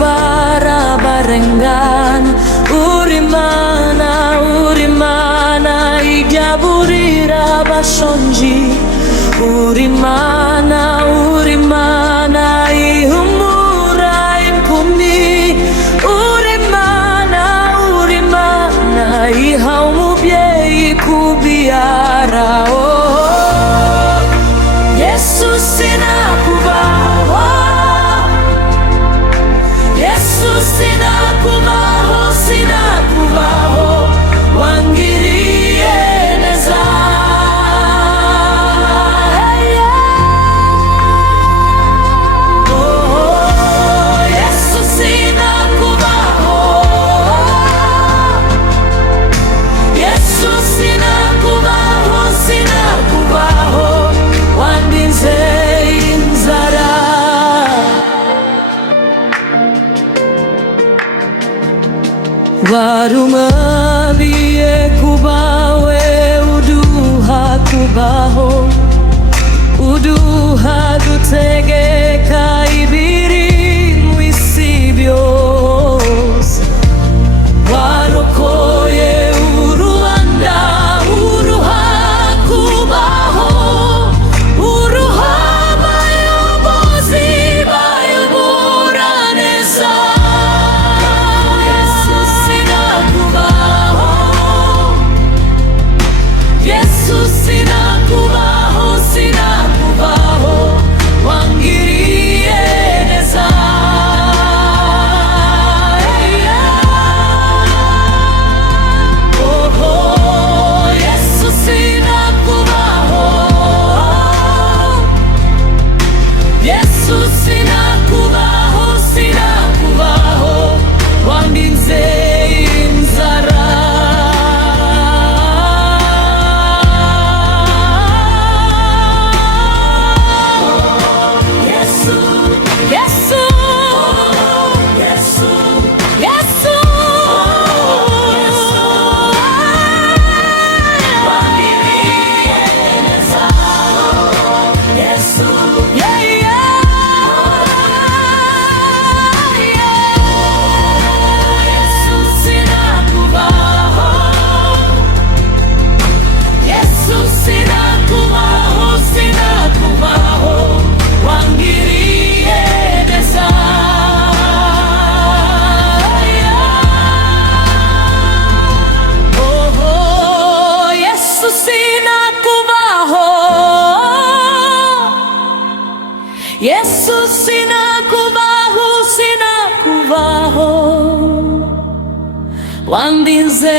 barabarengan urimana igaburira abashonji urimana ihumura impumyi urimana iha umubyeyi kubyara. Yesu sinakubaho, Yesu sinakubaho, wangiriye neza. Yesu sinakubaho, Yesu sinakubaho, wandinze inzara. Warumariye kubawe uduha kubaho, uduha gutegeka ibiri mw'isi byose. Warokoye uruanda uruha kubaho, uruha abayobozi bayobora neza. Yesu sinakubaho, Yesu sinakubaho, wangiriye neza. Yesu sinakubaho, Yesu sinakubaho, wandinze inzara. Yesu, Yesu, Yesu, Yesu, wangiriye neza. Yesu, yeah, yeah, Yesu sinakubaho, Yesu sinakubaho, wangiriye neza. Yesu sinakubaho, Yesu sinakubaho, wandinze